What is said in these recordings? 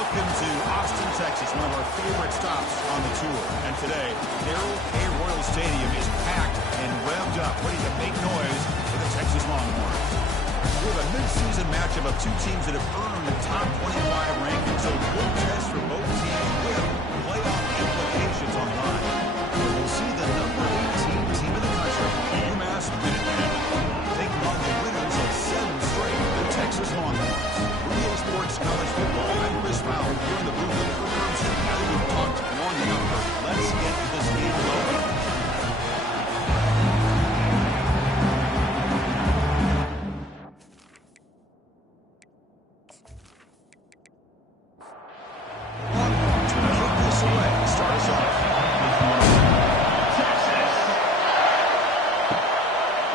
Welcome to Austin, Texas, one of our favorite stops on the tour. And today, Darrell K. Royal Stadium is packed and revved up, ready to make noise for the Texas Longhorns. We have a mid-season matchup of two teams that have earned the top 25 ranking, so good test for both teams with playoff implications on the line. And we'll see the number 18 team in the country, UMass Minutemen, taking on the winners of 7 straight, the Texas Longhorns. Real Sports College Football. I'm Chris Fowler here in the booth with Kirk Armstrong. Now that we've talked long enough, let's get this game going.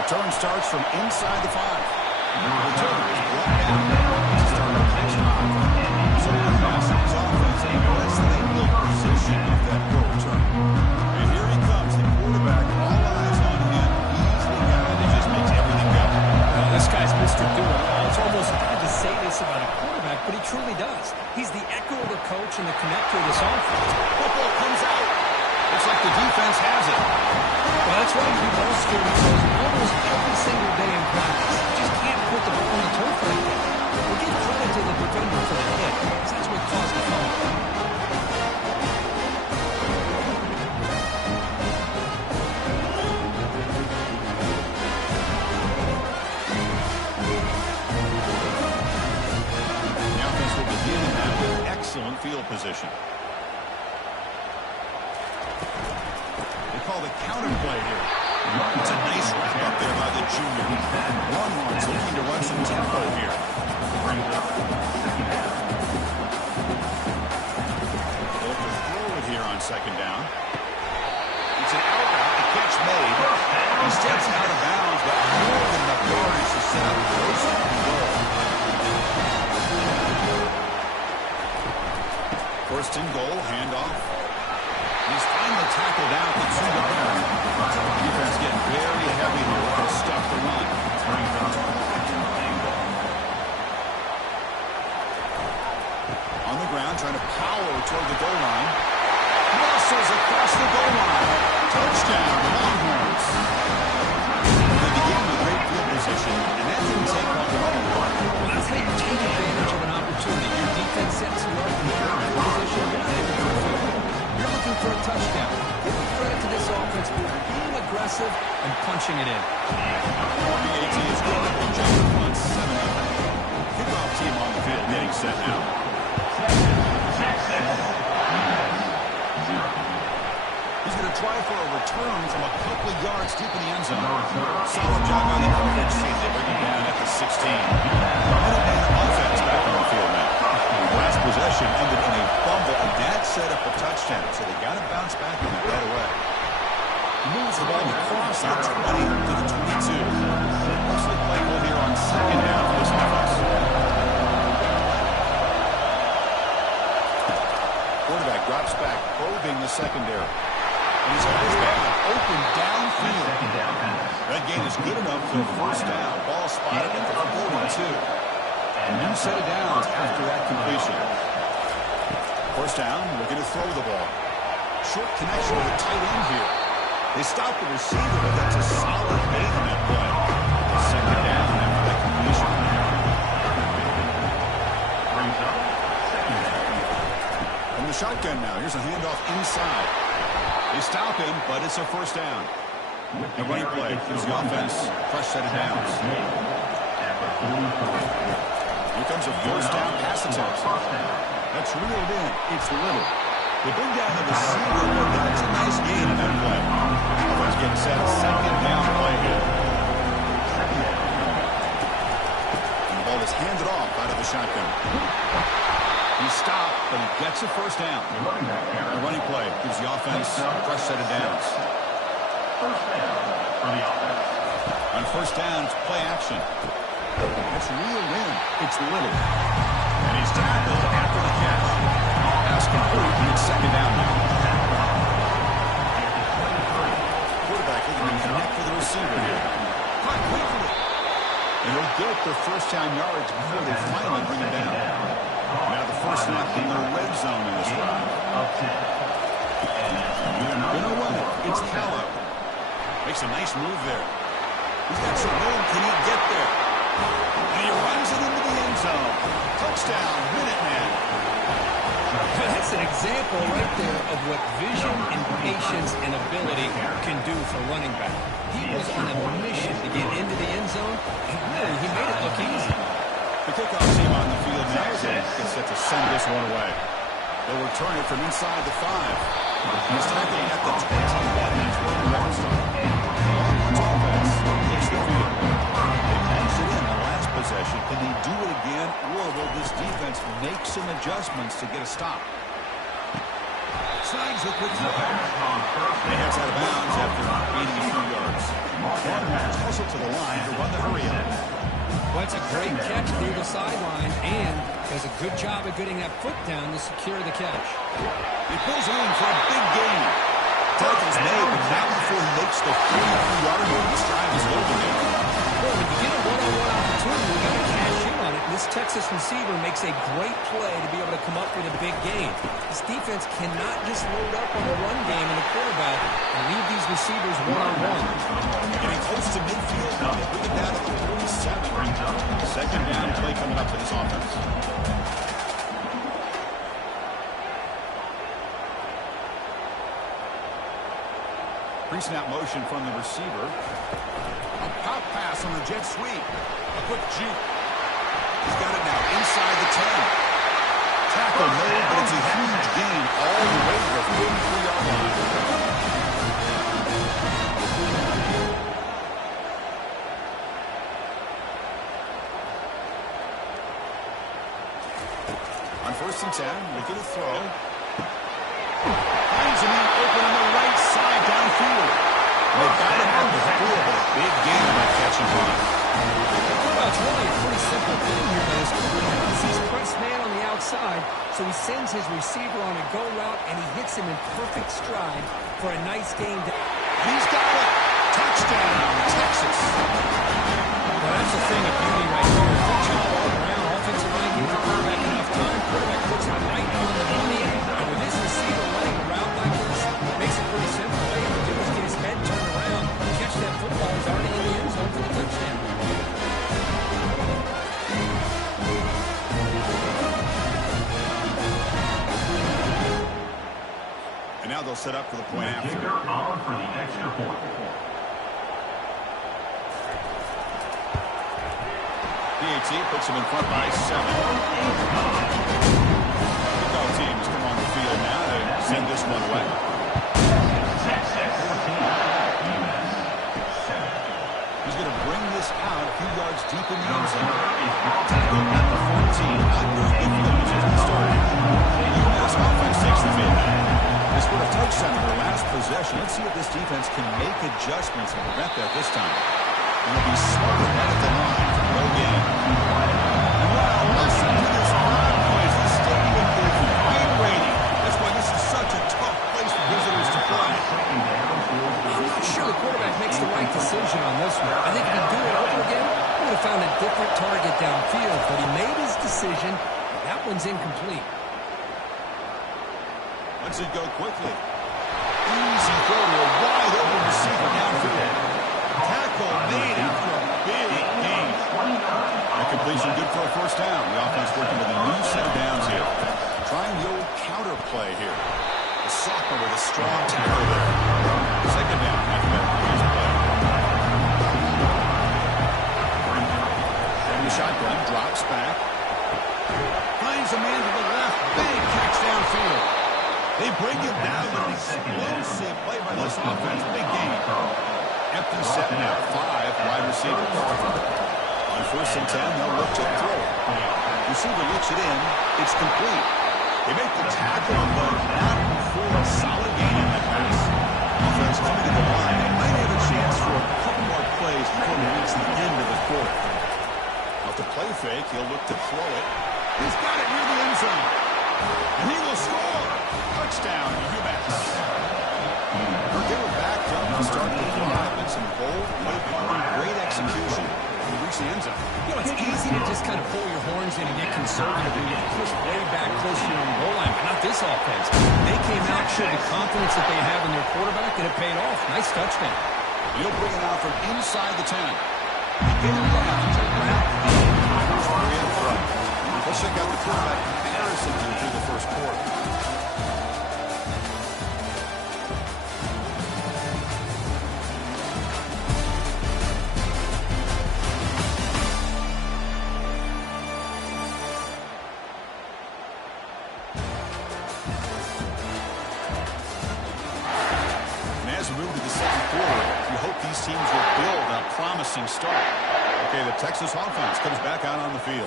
Return starts from inside the 5. The return is brought down to start the next drive. So the Massey's offense a less than ideal position of that goal return. And here he comes, the quarterback, all eyes on him. He's the guy that just makes everything go. Well, this guy's Mr. Do-It-All. It's almost bad to say this about a quarterback, but he truly does. He's the echo of the coach and the connector of this offense. Football comes out. Looks like the defense has it. Well, that's right. We've all experienced those almost every single day in practice. You just can't put the ball on the turf like that. We'll give credit to the defender for the hit, because that's what caused the fumble. The offense will begin now with excellent field position. Call the counter play here. It's a nice wrap up there by the junior. Longhorns looking to run some tempo here. They'll throw it here on second down. It's an out route. The catch made. He steps out of bounds, but more than enough yards to set up first and goal. First and goal, handoff. He's finally tackled down at the 2-yard line. Defense getting very heavy here, looking to stuff the run. On the ground, trying to power toward the goal line. Muscles across the goal line. Touchdown, Longhorns. They began with great field position, and that didn't take long at all. Well, that's how you take advantage of an opportunity. Your defense sets you up in field position. You're not able to field. You're looking for a touchdown. Give credit to this offense for being aggressive and punching it in. The AT is good. The Giants won 7-0. Kickoff team on the field getting set now. He's going to try for a return from a couple of yards deep in the end zone. Solid job on the coverage team. They bring him down at the 16. Minuteman offense back on the field now. Last possession ended in a fumble, and that set up a touchdown, so they got to bounce back on it right away. Moves the ball across the 20 to the 22. Mostly playful here on second down for this offense. Quarterback drops back, probing the secondary. And he's got his man open downfield. That gain is good enough for a first down. Ball spotted at the 42. And new set of downs after that completion. First down, looking to throw the ball. Short connection with a tight end here. They stop the receiver, but that's a solid bait on that play. Second down after that completion. From the shotgun now, here's a handoff inside. They stop him, but it's a first down. The running play gives the offense fresh set of downs. Here comes a first down pass attempt. That's reeled in. It's little. They bring down the receiver, but that's a nice gain in that play. Offense getting set. Second down play here. And the ball is handed off out of the shotgun. He stopped, but he gets a first down. The running play gives the offense a fresh set of downs. On first down, it's play action. That's reeled in. It's little. And he's tackled after the catch. Pass complete, and it's second down now. Quarterback looking to connect for the receiver here. Caught quickly. And he'll get the first down yards before they finally bring him down. Now the first snap in the red zone in this drive. Gonna run it. It's Callow. Makes a nice move there. He's got some room. Can he get there? And he runs it into the end zone. Touchdown, Minuteman. That's an example right there of what vision and patience and ability can do for running back. He was on a mission to get into the end zone, and really, he made it look easy. The kickoff team on the field now is set to send this one away. They'll return it from inside the 5. He's tackling at the 21. That's where the ball started. Offense takes the field. They passed it in the last possession. Can they do it again, or will this defense make some adjustments to get a stop? Slides the quick throw. He heads out of bounds after gaining a few yards. Toss it to the line to run the hurry up. Well, it's a great catch near the sideline, and does a good job of getting that foot down to secure the catch. He pulls it in for a big gain. Tackle's made, but not before he makes the 43-yard line. This drive is over now. Well, when you get a one-on-one opportunity, you got to cash in on it. And this Texas receiver makes a great play to be able to come up with a big gain. This defense cannot just load up on the run game and the quarterback and leave these receivers one-on-one. Getting close to midfield now. They bring it down to the 47. Second down play coming up for this offense. Pre-snap motion from the receiver. A pop pass on the jet sweep. A quick juke. He's got it now inside the 10. Tackle made, but it's a huge gain all the way to the 43-yard line. On 1st and 10, looking to throw. Finds a man open on the right side downfield. They got him at the 4, but a big gain on that catch and run. Well, it's really a pretty simple thing here by this quarterback. He sees press man on the outside, so he sends his receiver on a go route, and he hits him in perfect stride for a nice gain. He's got it. Touchdown, Texas. Well, that's a thing of beauty right here. Good job all around. Offensive line gives the quarterback enough time. Quarterback puts it right on the money. And with this receiver running a route like this, it makes it pretty simple. All you have to do is get his head turned around, catch that football. It's already in the end zone for the touchdown. And now they'll set up for the point after. Kicker on for the extra point. PAT puts him in front by 7. Kickoff teams come on the field now to send this one away. He's going to bring this out a few yards deep in the end zone. Tackle at the 14. Not very good for the starting. UMass offense takes the field. They scored a touchdown in their last possession. Let's see if this defense can make adjustments and prevent that this time. And they'll be smothered right at the line for no gain. And wow, listen to this crowd noise. This stadium is vibrating. That's why this is such a tough place for visitors to play. I'm not sure the quarterback makes the right decision on this one. I think if he'd do it over again, he would have found a different target downfield. But he made his decision. That one's incomplete. Lets it go quickly. Easy throw to a wide open receiver downfield. Tackle made after a big gain. That completion good for a first down. The offense working with a new set of downs here. Trying the old counter play here. The sophomore with a strong tackle there. Second down after that previous play. From the shotgun, drops back. Finds a man to the left. Big catch downfield. They bring him down with an explosive play by this offense. Big game. Empty set now. 5 wide receivers. On 1st and 10, they'll look to throw it. Receiver looks it in. It's complete. They make the tackle, but not before a solid gain in that pass. Offense coming to the line. They might have a chance for a couple more plays before we reach the end of the quarter. Off the play fake, he'll look to throw it. He's got it near the end zone. And he will score. Touchdown, UMass. They were backed up to start the drive and some bold play calling, great execution. He reached the end zone. You know, it's easy to just kind of pull your horns in and get conservative and get pushed way back close to your own goal line, but not this offense. They came out, showed the confidence that they have in their quarterback, and it paid off. Nice touchdown. He'll bring it out from inside the 10. Get him down to wrap the three in front. Let's check out the quarterback comparison through the first quarter. Teams will build a promising start. Okay, the Texas offense comes back out on the field.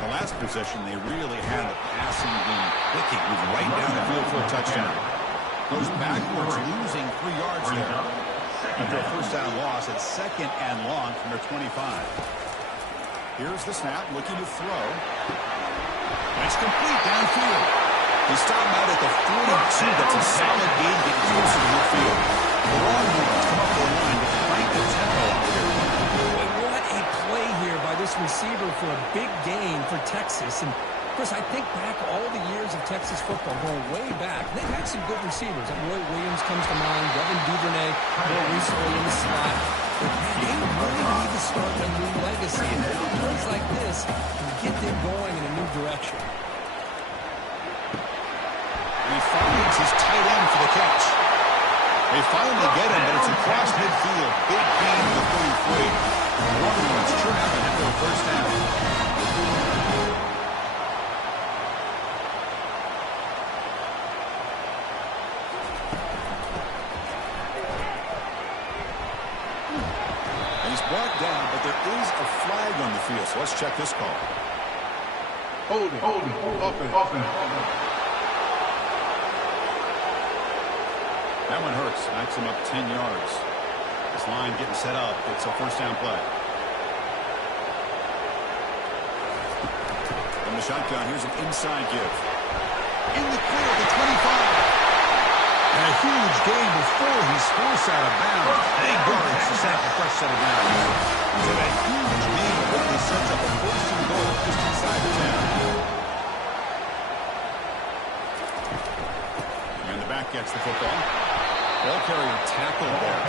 The last possession, they really had the passing game clicking, moving right down the field for a touchdown. Goes backwards, losing 3 yards there. After a first down loss at 2nd and long from their 25. Here's the snap, looking to throw. And it's complete downfield. He stopped out at the 42. That's a solid gain getting closer to midfield. The Longhorns come up the line to crank the tempo up here. And what a play here by this receiver for a big gain for Texas. And, Chris, I think back all the years of Texas football, going way back, they've had some good receivers. Roy Williams comes to mind, Devin Duvernay, more recently in the slot. But, man, they really need to start a new legacy. And plays like this can get them going in a new direction. And he finds his tight end for the catch. They finally get him, but it's across midfield. Big gain to the 33. The Longhorns sure haven't hit their first down. And he's brought down, but there is a flag on the field, so let's check this call. Holding, offense. That one hurts. Knocks him up 10 yards. This line getting set up. It's a first down play. From the shotgun, here's an inside give. In the clear, the 25. And a huge gain before he's forced out of bounds. Big yards to set up a fresh set of downs. So that huge gain quickly sets up a first and goal just inside the 10. And the back gets the football. Ball carrier tackled there.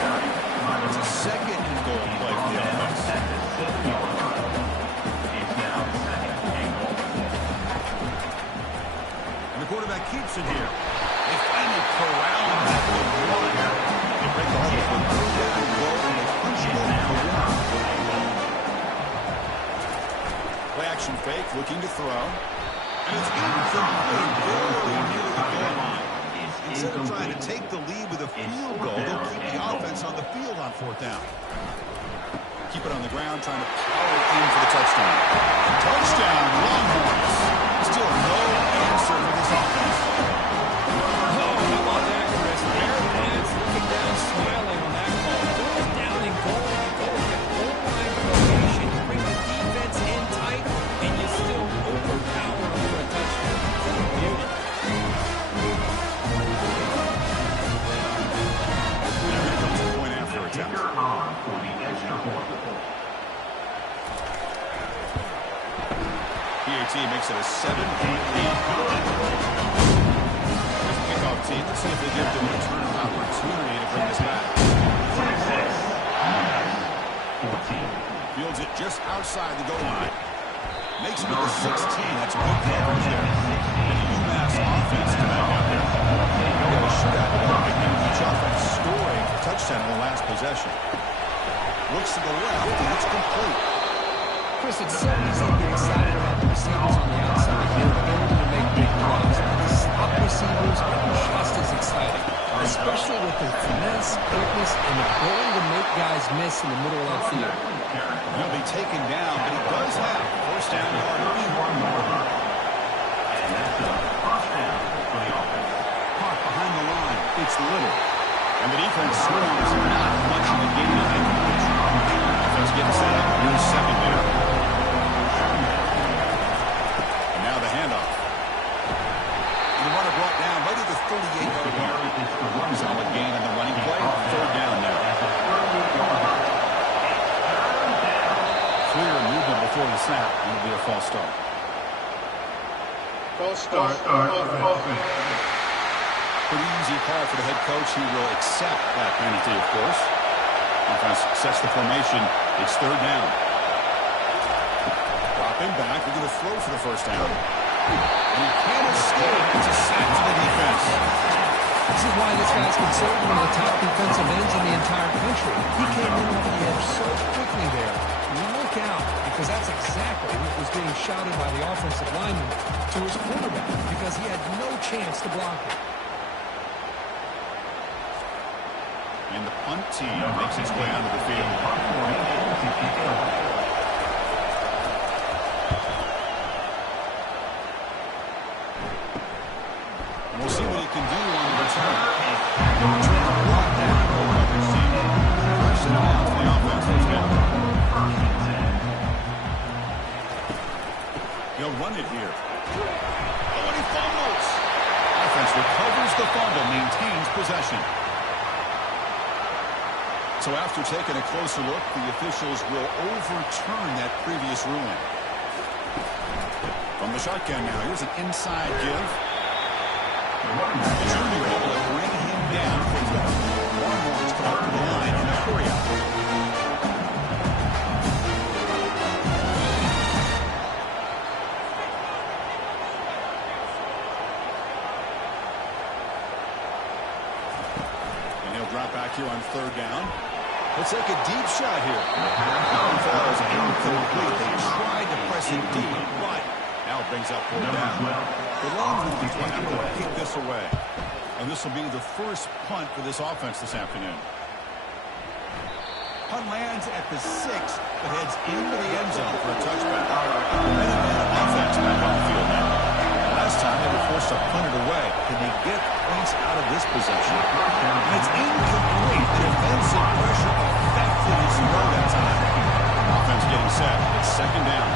It's a 2nd and goal play for the offense. And the quarterback keeps it here. They finally corral him at the 1. They break the huddle for 3 down and goal, and they punch it in for 1. Play action fake, looking to throw. And it's incomplete. Very near the goal line. Instead of trying to take the lead with a field goal, they'll keep the offense on the field on 4th down. Keep it on the ground, trying to power in for the touchdown. Touchdown, Longhorns. Still no answer for this offense. Oh, how about that, Chris? Their fans looking down, smiling on that call. 4th down and goal. You go with that goal line formation. You bring the defense in tight, and you still overpower them for a touchdown. Beauty. Kicker on for the extra point. PAT makes it a 7-point lead. Here's the kickoff team. Let's see if they give them a return opportunity to bring this back. 14. Fields it just outside the goal line. Makes it to the 16. That's a good coverage there. And the UMass offense tonight out there. They have a shootout developing. Each offense scoring a touchdown in the last possession. Looks to the left, and it's complete. Chris, it's so easy to get excited about the receivers on the outside. They're able to make big plays. But the slot receivers are just as exciting, especially with their finesse, quickness, and the ability to make guys miss in the middle of that field. He'll be taken down, but he does have first down yardage. And that's a first down for the offense. Caught behind the line. It's Little. And the defense swarms not much of a game tonight. Offense getting set up. Here's 2nd down. And now the handoff. And the runner brought down right at the 38-yard line. Solid gain on the running play. 3rd down now. Clear movement before he the snap, and it'll be a false start. False start. Offense. Pretty easy call for the head coach. He will accept that penalty, of course. Offense sets the formation. It's third down. Dropping back. They're going to throw for the first down. And he can't escape. It's a sack to the defense. This is why this guy's considered one of the top defensive ends in the entire country. He came in over the edge so quickly there. Look out, because that's exactly what was being shouted by the offensive lineman to his quarterback, because he had no chance to block it. And the punt team makes its way onto the field. And we'll see what he can do on the return. Trying to block that. Pressure off the offense. He'll run it here. Oh, and he fumbles. Offense recovers the fumble, maintains possession. So after taking a closer look, the officials will overturn that previous ruling. From the shotgun now, here's an inside give. Junior able to bring him down quickly. Longhorns come up to the line in a hurry up. And he'll drop back here on third down. Let's take a deep shot here. Falls incomplete. They tried to press it deep, but now it brings up fourth down. The Longhorns will have to kick this away. And this will be the first punt for this offense this afternoon. Punt lands at the 6, but heads into the end zone for a touchback. Minutemen offense back on the field now. Last time they were forced to punt it away. Can they get points out of this possession? And it's incomplete. The defensive pressure affected his throw that time. Offense getting set. It's second down.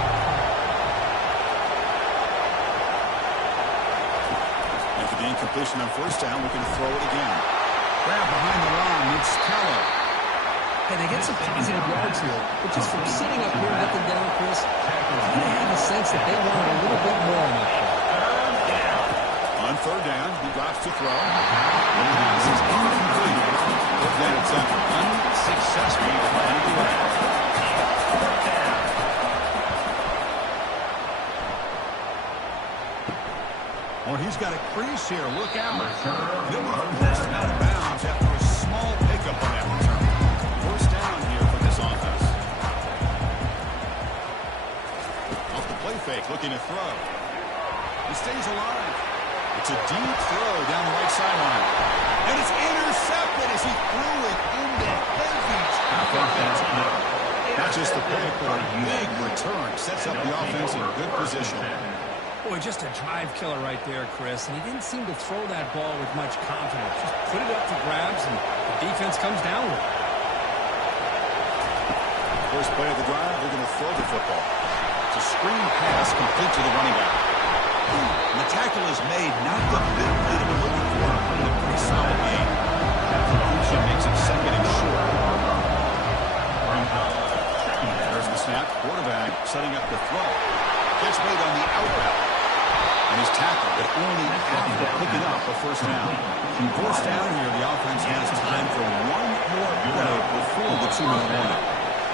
After the incompletion on first down, we can throw it again. Grab behind the line. It's Callow. Hey, they get some positive yards here, but just from sitting up here looking down, Chris, I had a sense that they wanted a little bit more on that play. On third down, he drops to throw. And the pass is incomplete. Third down attempt unsuccessful. Well, he's got a crease here. Look out. And it was forced out of bounds after a small pickup on that return. First down here for this offense. Off the play fake, looking to throw. He stays alive. It's a deep throw down the right sideline. And it's intercepted as he threw it into heavy traffic. Not just the pick, but a big return. Sets up the offense in good position. Boy, just a drive killer right there, Chris. And he didn't seem to throw that ball with much confidence. Just put it up for grabs, and the defense comes down with it. First play of the drive, they're going to throw the football. It's a screen pass complete to the running back. And the tackle is made, not the big play that we're looking for, but a pretty solid game. Completion makes it second and short. There's the snap. Quarterback setting up the throw. Gets made on the out route. And he's tackled, but only after picking up a first down. First down here, the offense has time for one more play before the 2-minute warning.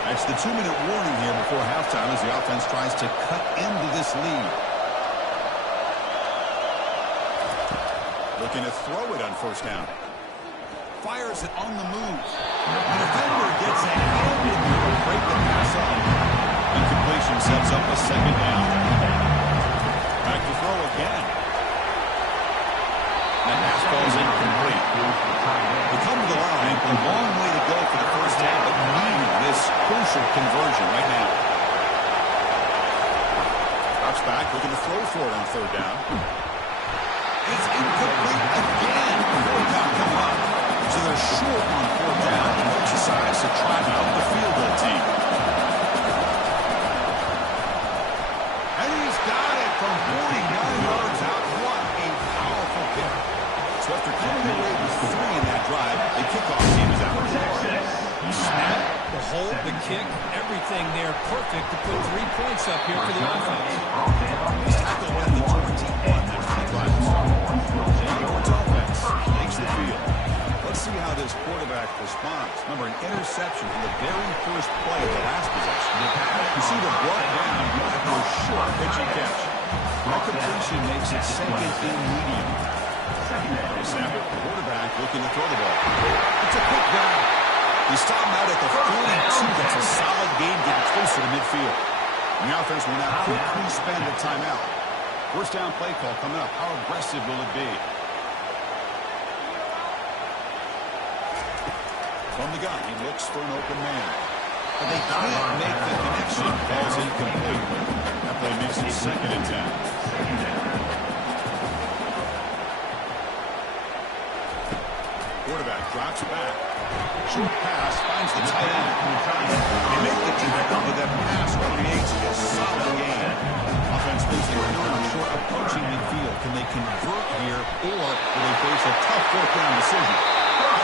That's the 2-minute warning here before halftime as the offense tries to cut into this lead. Looking to throw it on first down. Fires it on the move. The defender gets a hand in there to break the pass up. Incompletion sets up a second down. Back to throw again. That pass falls incomplete. We come to the line, a long way to go for the first half, but needing this crucial conversion right now. Drops back, looking to throw for it on third down. It's incomplete again. Fourth down coming up. So they're short on fourth down. The coach decides to try to help the field goal team. And he's got it from 49 yards out. What a powerful kick. So after coming away with 3 in that drive, the kickoff team is out. Snap, the hold, throw, the kick, everything there perfect to put 3 points up here for the offense. He's tackled at the 21. There's 3 flags. Towards offense. Takes the field. Let's see how this quarterback responds. Remember, an interception in the very first play of the last possession. You see the brought down after a short pitch and catch. That completion makes it second and medium. Snap it. The quarterback looking to throw the ball. It's a quick down. He stopped him out at the 42. That's a solid gain, getting closer to midfield. The offense will now quickly spend a timeout. First down play call coming up. How aggressive will it be? From the gun, he looks for an open man. But they can't make the connection. Ball's incomplete. That play makes it 2nd and 10. Quarterback drops back. Short pass finds the tight end. They make the tackle, but that pass creates a solid gain. Offense facing a third and short, approaching midfield. Can they convert here, or will they face a tough 4th down decision?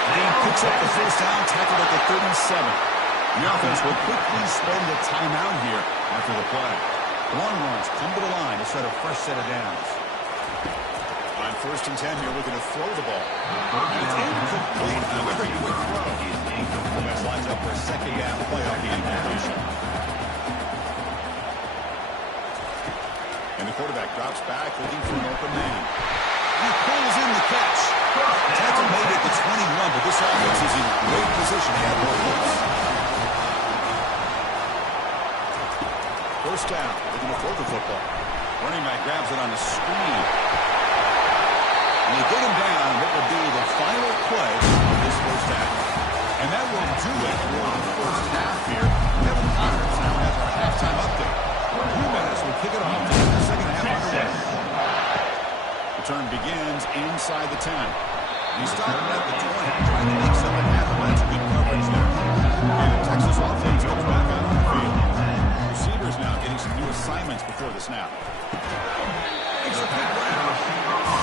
Dane picks up the first down, tackled at the 37. The offense will quickly spend a timeout here after the play. Longhorns come to the line to start a fresh set of downs. On 1st and 10 here, looking to throw the ball. It's incomplete. Another quick throw. Offense lines up for a 2nd down play off the incompletion. And the quarterback drops back, looking for an open man. He pulls in the catch. Tackle made at the 21, but this offense is in great position to have more points. First down, looking to throw the football. Running back grabs it on the screen. And they get him down what will be the final play of this first half. And that will do it for the first half here. Kevin Connors now has our halftime update. 2 minutes will kick it off to the second half underway. Return begins inside the 10. He started at the 20, trying to make something happen. That's good coverage there. And Texas offense goes back out on the field. Receivers now getting some new assignments before the snap. Makes a big round.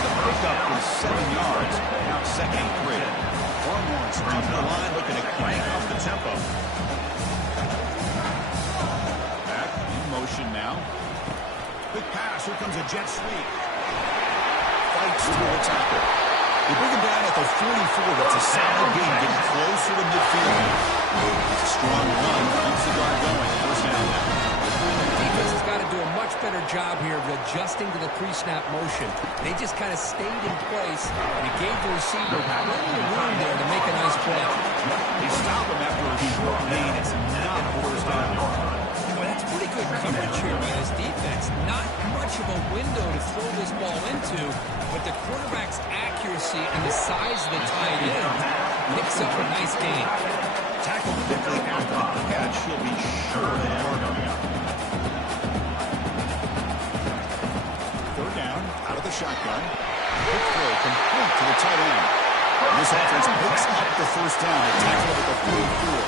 The pickup is 7 yards. Now 2nd and 3. Longhorns come to the line looking to crank up the tempo. Back in motion now. Quick pass. Here comes a jet sweep. Fights to the tackle. They bring him down at the 44. That's a solid gain, getting closer to midfield. It's a strong run. Keeps the guard going. First down now. The defense has got to do a much better job here of adjusting to the pre-snap motion. They just kind of stayed in place, and it gave the receiver plenty of room there to make a nice play. They stop him after a short gain. It's not a first down. Well, that's pretty good coverage here by this defense. Not much of a window to throw this ball into, but the quarterback's accuracy and the size of the tight end picks up a nice gain. Tackle quickly after the catch. He'll be sure of the yard coming up. 3rd down, out of the shotgun. Quick throw complete to the tight end. And this offense picks up the first down. They tackle it at the 44.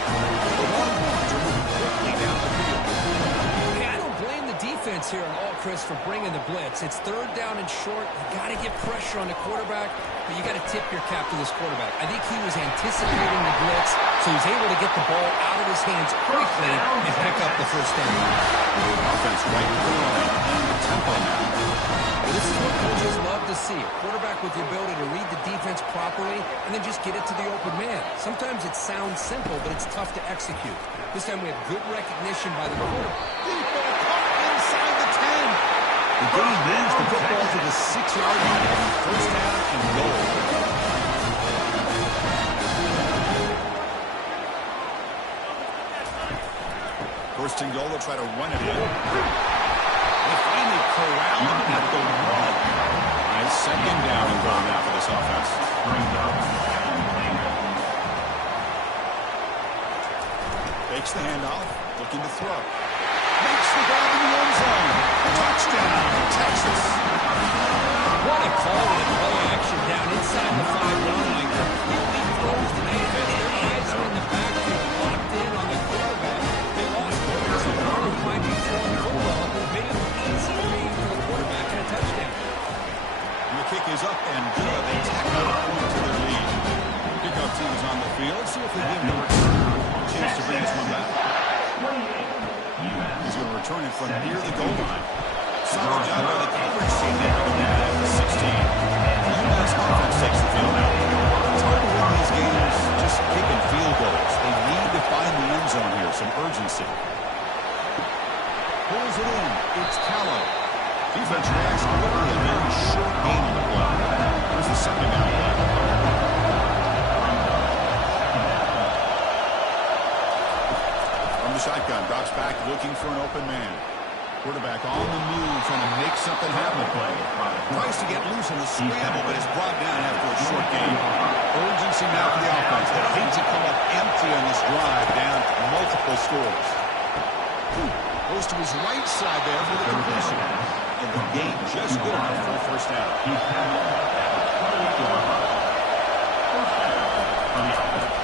The Longhorns are moving quickly down the field. Hey, I don't blame the defense here on all, Chris, for bringing the blitz. It's 3rd down and short. You got to get pressure on the quarterback, but you got to tip your cap to this quarterback. I think he was anticipating the blitz, so he's able to get the ball out of his hands quickly and pick up the first down. Offense right in the line, playing the tempo now. Well, this is what coaches love to see. A quarterback with the ability to read the defense properly and then just get it to the open man. Sometimes it sounds simple, but it's tough to execute. This time we have good recognition by the quarterback. Deep ball caught inside the 10. The game moves the football to the 6-yard line. First down and goal. First and goal, they'll try to run it in. They finally corral him at the 1. Nice 2nd down and goal now for this offense. Fakes the handoff, looking to throw. Makes the grab in the end zone. Touchdown, Texas. What a call with play action down inside the 5-yard line. Completely throws the defense. Their eyes are in the backfield, locked in on the quarterback. They lost focus on where he might be throwing the football. Made it an easy read for the quarterback and a touchdown. And the kick is up and good. They tack on a point to their lead. Kickoff team is on the field. See if they give number 2 a chance to bring this one back. return it from near the goal line. Solid job by the coverage team there. At the 16. UMass offense takes the field now. It's hard to win these games just kicking field goals. They need to find the end zone here, some urgency. Pulls it in. It's Callow. Defense reacts quickly. A very short game on the play. Here's the second down play. From the shotgun, drops back looking for an open man. Quarterback on the move, trying to make something happen. Tries to get loose in the scramble, but is brought down after a short game. Urgency now for the offense. They hate to come up empty on this drive, down multiple scores. Goes to his right side there for the completion. And the game just good enough for a first down.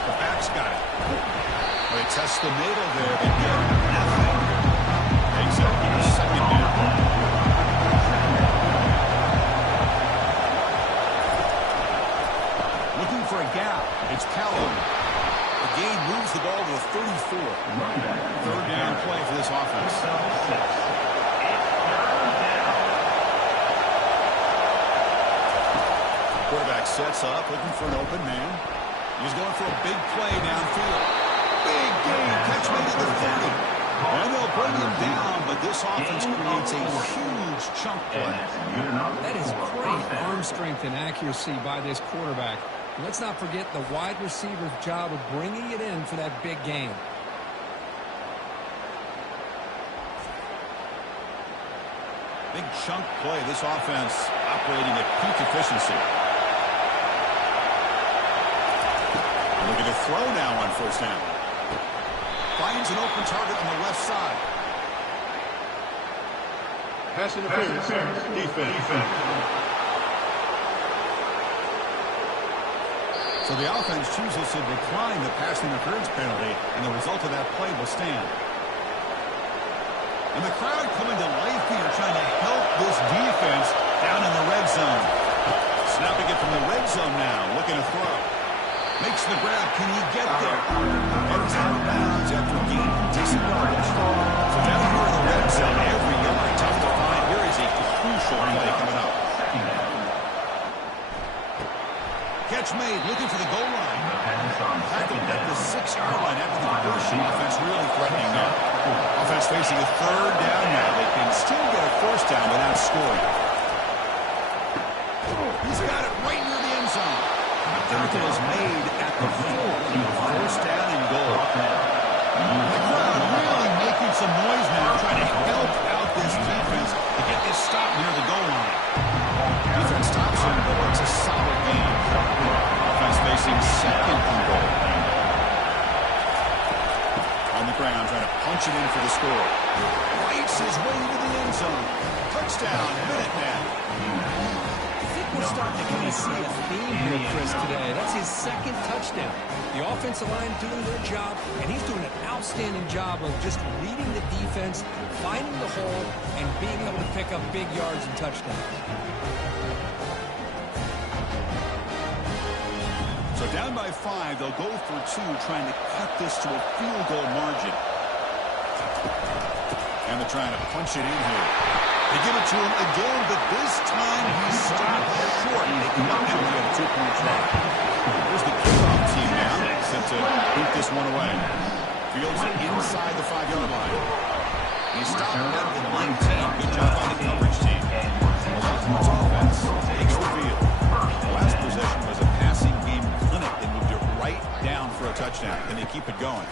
The back's got it. They test the middle there. They get nothing. Takes it. Second down. Looking for a gap. It's Calhoun. The gain moves the ball to the 34. Third down play for this offense. Quarterback sets up, looking for an open man. He's going for a big play downfield. Big gain. Catch made at the 30. And they'll bring him down, but this offense creates a huge chunk play. That is great arm strength and accuracy by this quarterback. Let's not forget the wide receiver's job of bringing it in for that big gain. Big chunk play. This offense operating at peak efficiency. Looking to throw now on first down. Finds an open target on the left side. Pass interference. Defense. So the offense chooses to decline the pass interference penalty, and the result of that play will stand. And the crowd coming to life here, trying to help this defense down in the red zone. Snapping it from the red zone now, looking to throw. Makes the grab. Can he get there? And he's out of bounds after gaining decent yardage. So down here in the red zone, every yard tough to find. Here is a crucial play coming up. Catch made, looking for the goal line. Tackled at the 6-yard line after the conversion. Offense really threatening now. Offense facing a third down now. They can still get a first down without scoring. He's got it right near the end zone. The tackle is made at the 4. First down and goal. The crowd really making some noise now, trying to help out this defense to get this stop near the goal line. Defense stops him, but it's a solid game. Offense facing second and goal. On the ground, trying to punch it in for the score. Fights his way into the end zone. Touchdown, Minuteman. We're starting to kind of see a theme here, Chris, today. That's his second touchdown. The offensive line doing their job, and he's doing an outstanding job of just reading the defense, finding the hole, and being able to pick up big yards and touchdowns. So down by 5, they'll go for 2, trying to cut this to a field goal margin. And they're trying to punch it in here. They give it to him again, but this time he stopped short. They come up empty on a 2-point try. Here's the kickoff team now, set to boot this one away. Fields it inside the 5-yard line. He stopped at the 19. Good job by the coverage team. Longhorns offense takes the field. The last possession was a passing game clinic. They moved it right down for a touchdown. Can they keep it going?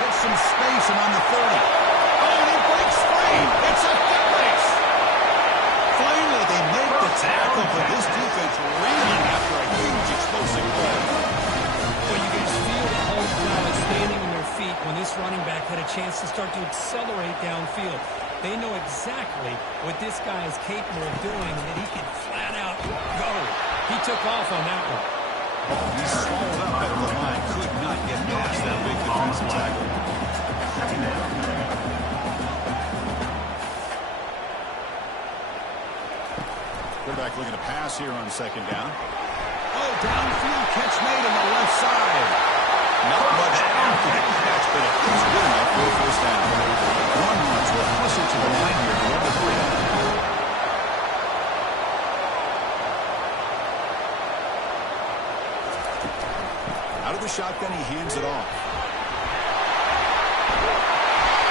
Gets some space and on the 30. It's a foot race. Finally, they make the tackle, but this defense reeling after a huge explosive play. Well, you can just feel the whole crowd standing on their feet when this running back had a chance to start to accelerate downfield. They know exactly what this guy is capable of doing, and that he can flat out go. He took off on that one. He swallowed up at the line, could not get past that big defensive tackle. Quarterback looking to pass here on second down. Oh, downfield catch made on the left side. Not much after the catch, but it was good enough shotgun, he hands it off.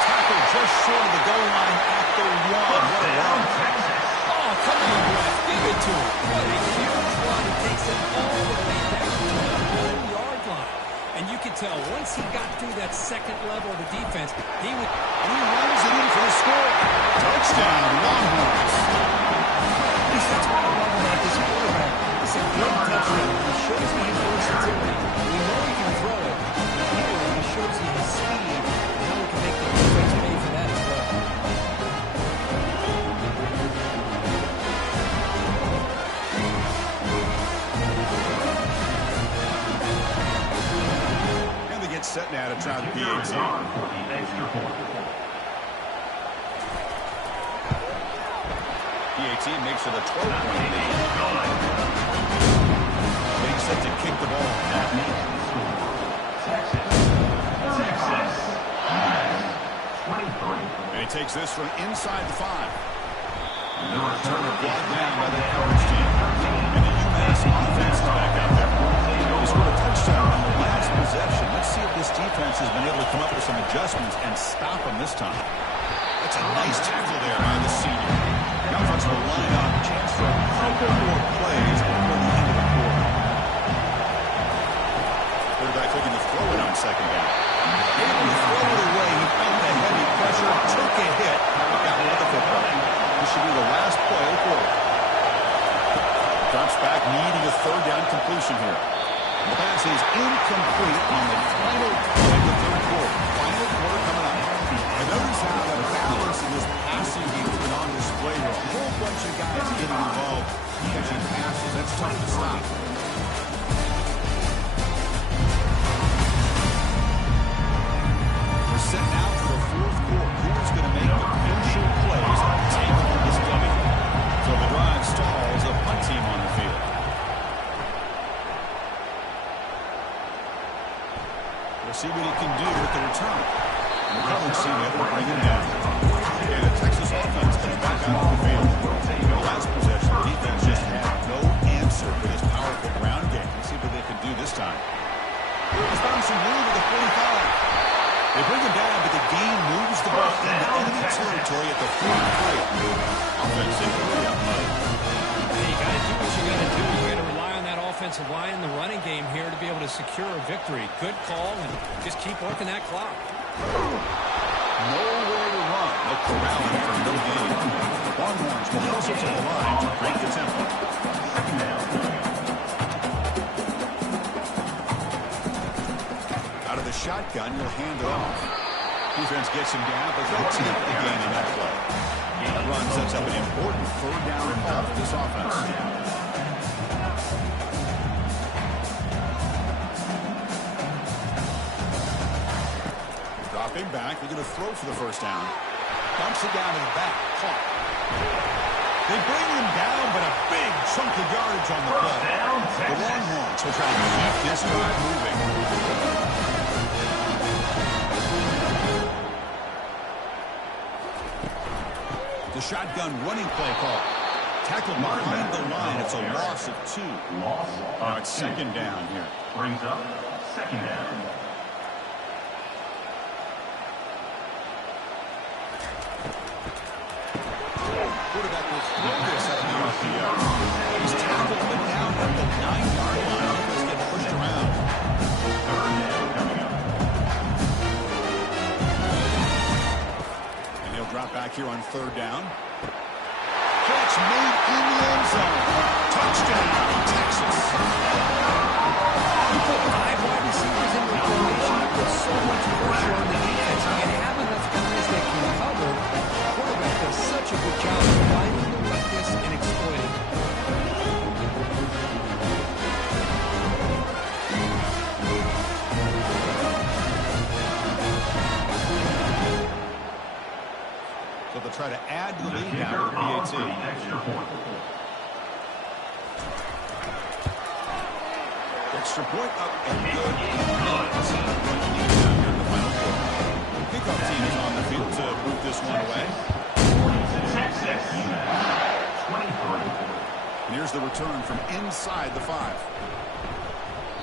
Tackle just short of the goal line at the 1. What a run. Oh, come on, Brett. Give it to him. What a huge run. He takes it all the way back to the 1-yard line. And you can tell once he got through that second level of the defense, he runs it in for the score. Touchdown, Longhorns. That's what I love about this quarterback. It's a great touchdown. He shows me his versatility. We know he can throw it. And here he shows you his speed. And how he can make the defense pay for that as well. And they get set now to try the PAT. PAT makes it a 12-point lead. Being set to kick the ball. And he takes this from inside the 5. Turner blocked down by the coverage team. And the UMass offense is back out there. They scored a touchdown on the last possession. Let's see if this defense has been able to come up with some adjustments and stop them this time. That's a nice tackle there by the senior. Now Offense will line up, chance for a couple more plays before the end of the quarter. Quarterback looking to throw it on second down. Able to throw it away. He felt that heavy pressure, took a hit, and got rid of the football. This should be the last play of the quarter. Drops back, needing a third down completion here. The pass is incomplete on the final play of the third quarter. Final quarter coming up. And notice how the balance in this passing game has been on display here. A whole bunch of guys getting involved, catching passes. That's tough to stop. We're set now for the fourth quarter. Who's going to make the crucial plays to take on this W? So the drive stalls, a punt team on the field. We'll see what he can do with the return. And the coverage team able to bring him down. And the Texas offense comes back out of the field. The last possession, the defense just had no answer for this powerful ground game. Let's see what they can do this time. He's found some room at the 45. They bring him down, but the game moves the ball into enemy territory at the 43. Offense in hurry-up mode. You got to do what you got to do. You got to rely on that offensive line in the running game here to be able to secure a victory. Good call, and just keep working that clock. Nowhere to run. They'll corral him for no gain. Longhorns will hustle to the line to break the tempo. Out of the shotgun, you'll hand it off. Defense gets him down, but they'll attempt the gain in that play. That run sets up an important third down call for this offense. Dropping back, they're going to throw for the first down. Dumps it down to the back, caught. They bring him down, but a big chunk of yardage on the play. The Longhorns will try to keep this drive moving. The shotgun running play call. Tackled behind the line. It's a loss of 2. Now it's second down here. Brings up second down. Quarterback will throw this out of the RPO. He's tackled but down at the 9-yard line. He's getting pushed around. And he'll drop back here on third down. Catch made in the end zone. Touchdown, Texas. You put 5 wide receivers in the formation, you put so much pressure on the defense, and have enough guys that can cover. The quarterback does such a good job of finding the weakness and exploiting it. So they'll try to add to the lead now with the PAT. Extra point up and good. The final quarter. Kickoff team is on the field to move this one away. And here's the return from inside the 5.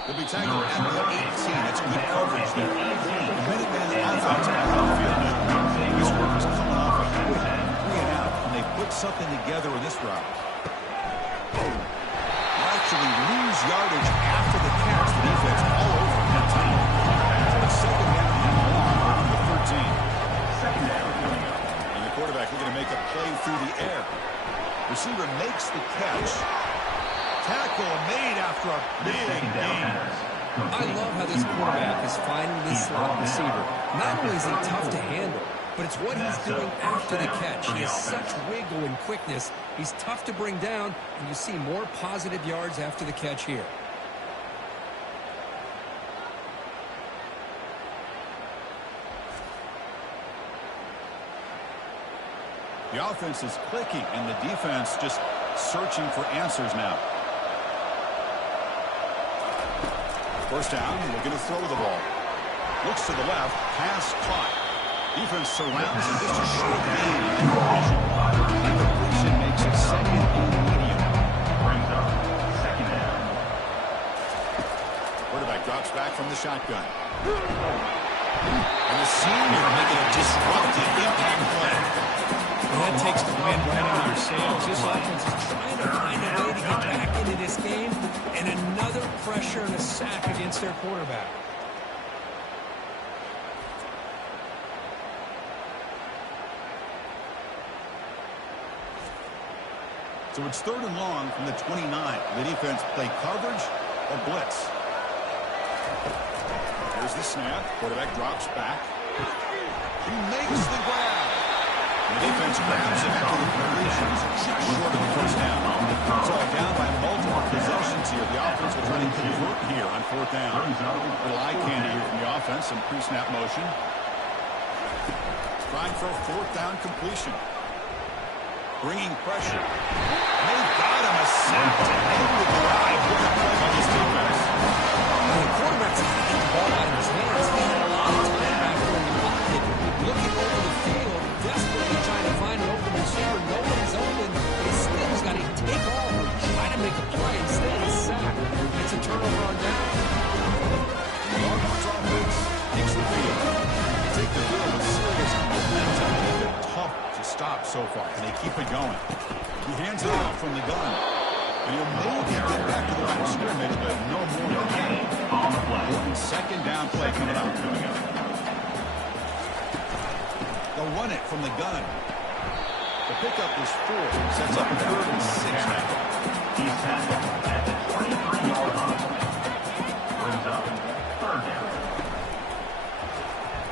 The He'll be tackled at the 18. That's good coverage there. The Minutemen offense on the field now. This work is coming off a quick 3-and-out, and they put something together in this route. Actually lose yardage after the catch. The defense all over that time. So it's second down and long on the 13. Second down coming up. And the quarterback looking to make a play through the air. Receiver makes the catch. Tackle made after a big gain. I love how this quarterback is finding this slot receiver. Not only is he tough to handle, but it's what he's doing after the catch. He has such wiggle and quickness. He's tough to bring down, and you see more positive yards after the catch here. The offense is clicking, and the defense just searching for answers now. First down, looking to throw the ball. Looks to the left, pass caught. Defense surrounds him, just a short gain. Incompletion makes it second and medium. Brings up second down. Quarterback drops back from the shotgun. And the senior making a disruptive impact play. And that takes the wind right out of your sails. This offense is trying to find a way to get back into this game, and another pressure and a sack against their quarterback. So it's third and long from the 29. The defense play coverage or blitz. Here's the snap. Quarterback drops back. He makes the grab. The defense grabs it after the completion. Just short of the first down. So down by multiple possessions here. The offense will try to convert here on fourth down. A little eye candy here from the offense. Some pre-snap motion. Trying for a fourth down completion. Bringing pressure. They got him a sack to end the drive. What a play by this defense. And the quarterback's got to get the ball out of his hands. He had a lot of time back there in the pocket, looking over the field, desperately trying to find an open receiver. Nobody's open. He still's got to take off or try to make a play. Instead, he's sacked. It's a turnover on down. The Longhorns offense takes the field. They take the field with serious momentum. They've been tough to stop so far, and they keep it going. He hands it off from the gun. And he'll maybe get back to the line of scrimmage, but no more than that. On the play. Second down play coming up. They'll run it from the gun. The pickup is 4. Sets up a third and 6 now. He's tackled at the 23-yard line. Brings up third down.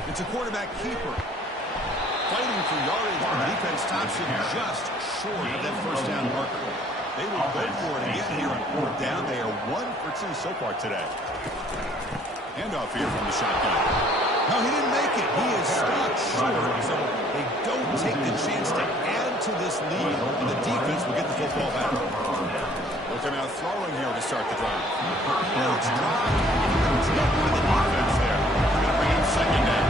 It's a quarterback keeper. Fighting for yardage, but the defense stops him just short of that first down marker. They will go for it again here on fourth down. They are 1 for 2 so far today. Handoff here from the shotgun. No, he didn't make it. He is stopped short, so they don't take the chance to add to this lead, and the defense will get the football back. Looking out throwing here to start the drive. Now it's dropped. It's up by the defense there. Going to bring up second down.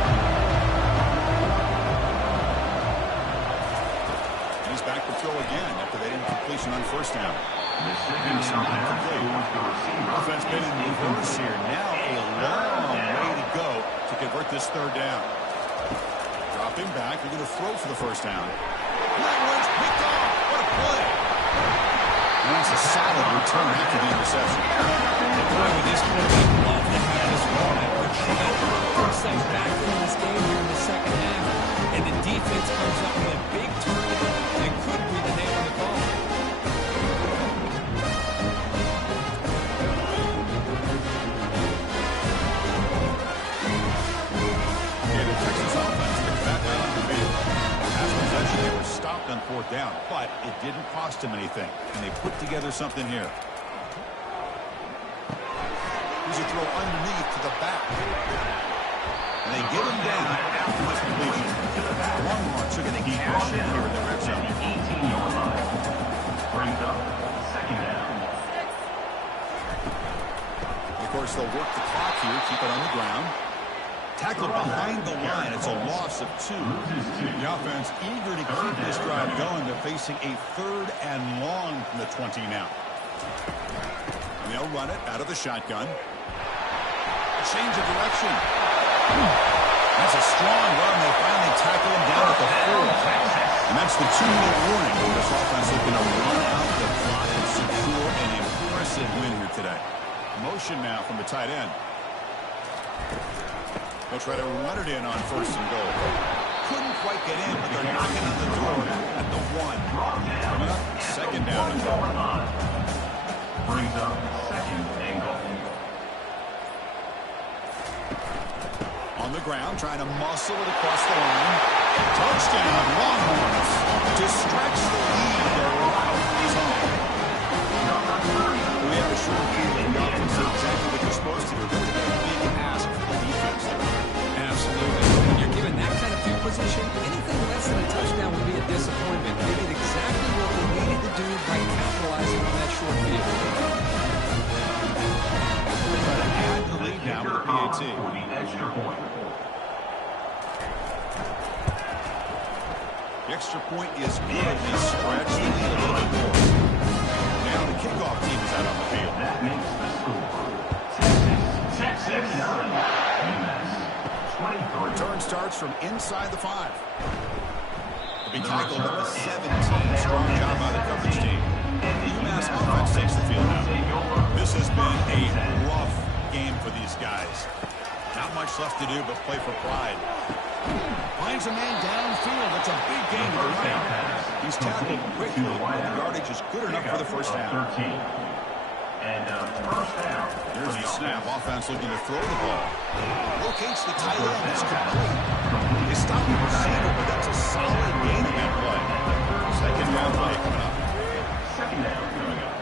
He's back to throw again after that incompletion on first down. Offense been in reverse here. Now a long way to go to convert this third down. Dropping back. They're going to throw for the first down. That one's picked off. What a play. And that's a solid return after the interception. Boy, with this quarterback, love to have this ball. They're trying to force them back in this game here in the second half. And the defense comes up with a big turnover that could be the nail in the coffin. And the Texas offense gets back out on the field. Pass possession, they were stopped on fourth down, but it didn't cost them anything. And they put together something here. Here's a throw underneath to the back. And they get him down after this completion. Longhorns are going to keep pushing here in the red zone. 18-yard line. Brings up second down. Of course, they'll work the clock here, keep it on the ground. Tackled behind the line. It's a loss of 2. The offense eager to keep this drive going. They're facing a third and long from the 20 now. And they'll run it out of the shotgun. change of direction. That's a strong run. They finally tackle him down at the 4. And that's the 2-minute warning. This offense looking to run out the clock and secure an impressive win here today. Motion now from the tight end. They'll try to run it in on 1st and goal. Couldn't quite get in, but they're knocking on the door at the 1. Coming up, 2nd down and goal. Brings up 2nd and goal. On the ground, trying to muscle it across the line. Touchdown, Longhorns. To stretch the lead, the route is on. We have a short field and the offense did exactly what you're supposed to do. Really a big ask for the defense there. Absolutely. When you're given that kind of field position, anything less than a touchdown would be a disappointment. They did exactly what they needed to do by capitalizing on that short field. We'll try to add the lead now with the PAT. For the extra point. The extra point is good. They stretch the lead a little bit more. Now the kickoff team is out on the field. That makes the score. Texas 9. UMass 23. Return starts from inside the 5. The big tackle at the 17. Strong job by the coverage team. The UMass offense takes the field now. This has been a rough game for these guys. Not much left to do but play for pride. Finds a man downfield. That's a big gain to the right. He's tackled quickly, but the yardage is good enough for the first down. 13. And first down. Here's the snap. Offense looking to throw the ball. Locates the tight end. It's complete. They stop the receiver, but that's a solid gain in that play. 2nd down play coming up. 2nd down coming up.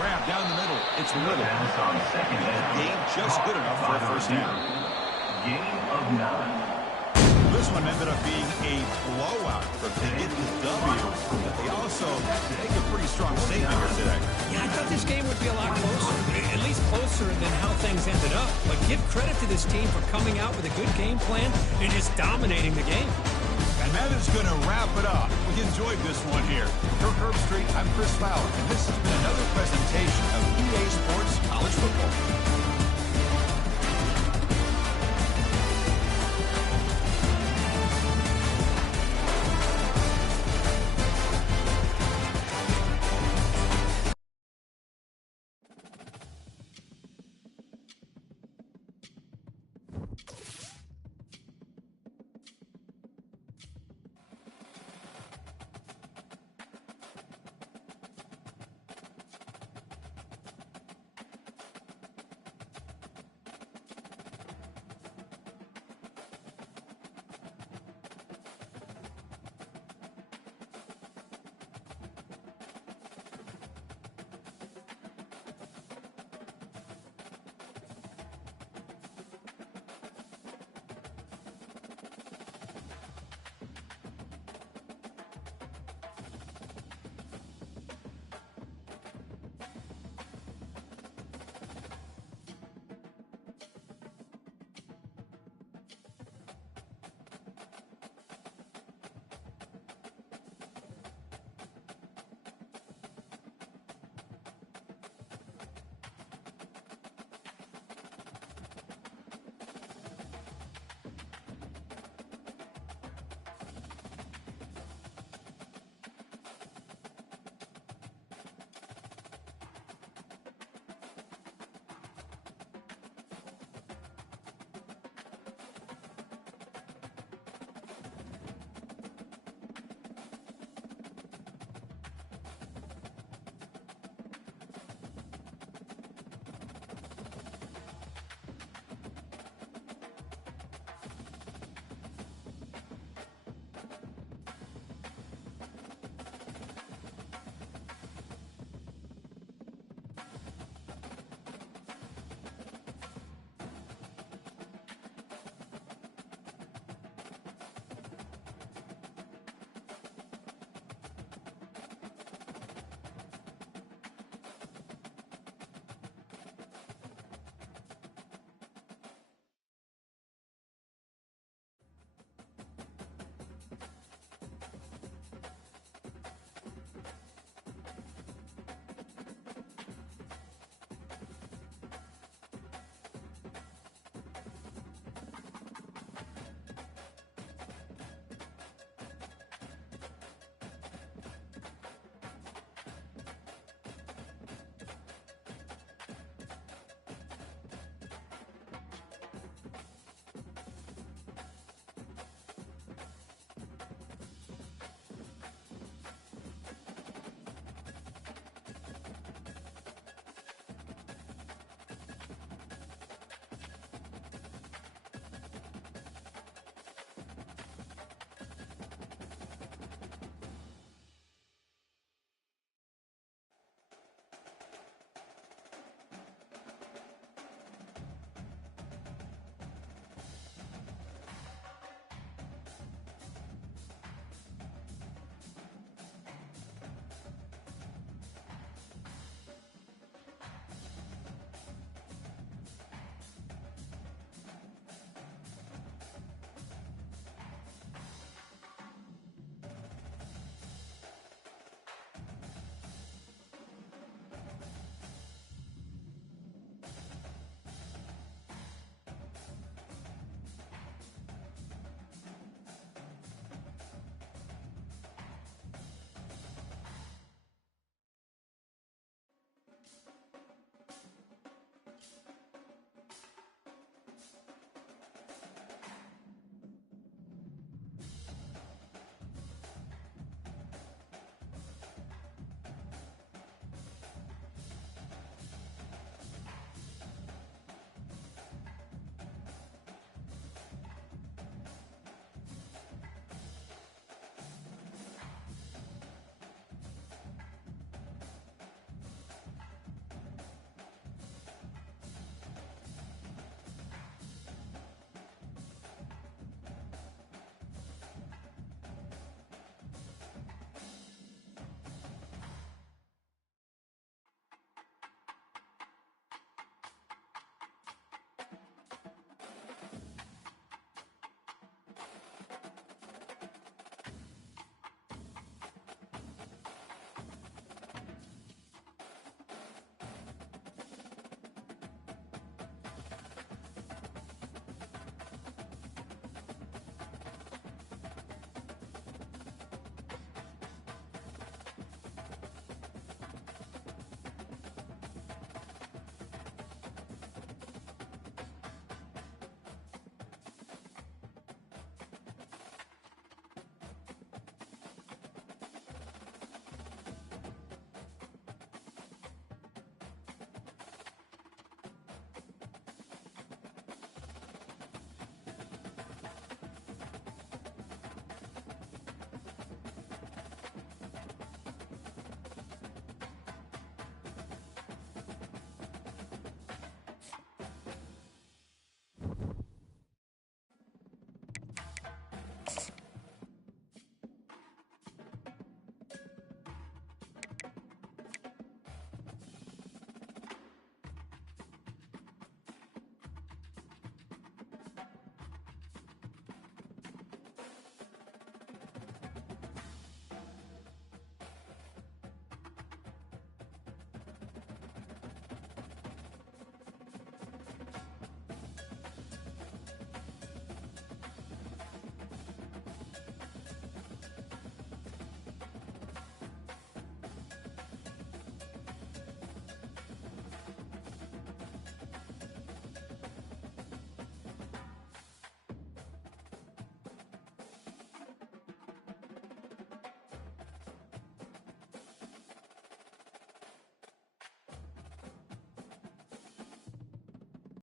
Grab down the middle. It's Little. Pass on 2nd down. Gain just good enough for a first down. Gain of 9. This one ended up being a blowout, but they get the W. But they also make a pretty strong statement here today. Yeah, I thought this game would be a lot closer, at least closer than how things ended up. But give credit to this team for coming out with a good game plan and just dominating the game. And that is going to wrap it up. We enjoyed this one here. For Herb Street, I'm Chris Fowler, and this has been another presentation of EA Sports College Football.